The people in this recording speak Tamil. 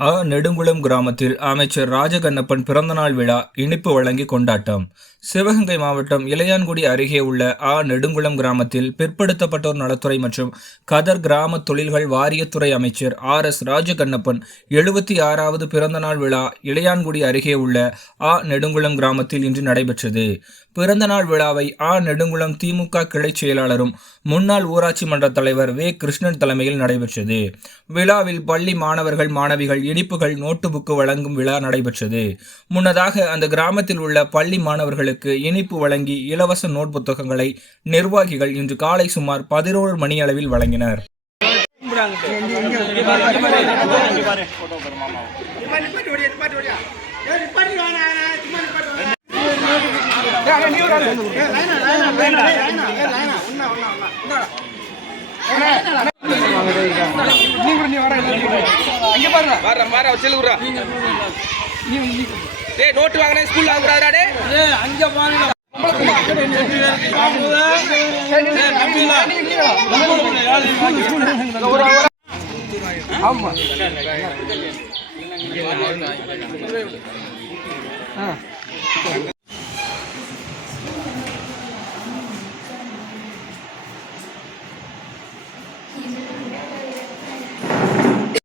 அ. நெடுங்குளம் கிராமத்தில் அமைச்சர் ராஜகண்ணப்பன் பிறந்தநாள் விழா இனிப்பு வழங்கி கொண்டாட்டம். சிவகங்கை மாவட்டம் இளையான்குடி அருகே உள்ள அ. நெடுங்குளம் கிராமத்தில் பிற்படுத்தப்பட்டோர் நலத்துறை மற்றும் கதர் கிராம தொழில்கள் வாரியத்துறை அமைச்சர் ஆர். எஸ். ராஜகண்ணப்பன் எழுபத்தி ஆறாவது பிறந்தநாள் விழா இளையான்குடி அருகே உள்ள அ. நெடுங்குளம் கிராமத்தில் இன்று நடைபெற்றது. பிறந்தநாள் விழாவை ஆ. நெடுங்குளம் திமுக கிளை செயலாளரும் முன்னாள் ஊராட்சி மன்ற தலைவர் வே. கிருஷ்ணன் தலைமையில் நடைபெற்றது. விழாவில் பள்ளி மாணவர்கள் மாணவிகள் இனிப்புகள் நோட்டு புக்கு வழங்கும் விழா நடைபெற்றது. முன்னதாக அந்த கிராமத்தில் உள்ள பள்ளி மாணவர்களுக்கு இனிப்பு வழங்கி இலவச நோட் புத்தகங்களை நிர்வாகிகள் இன்று காலை சுமார் பதினோரு மணியளவில் வழங்கினர். நிப்பாட்டி நோட்டு நிப்பாட்டி ஓடியா ஏய் நிப்பாட்டி வாங்க சும்மா நிப்பாட்டி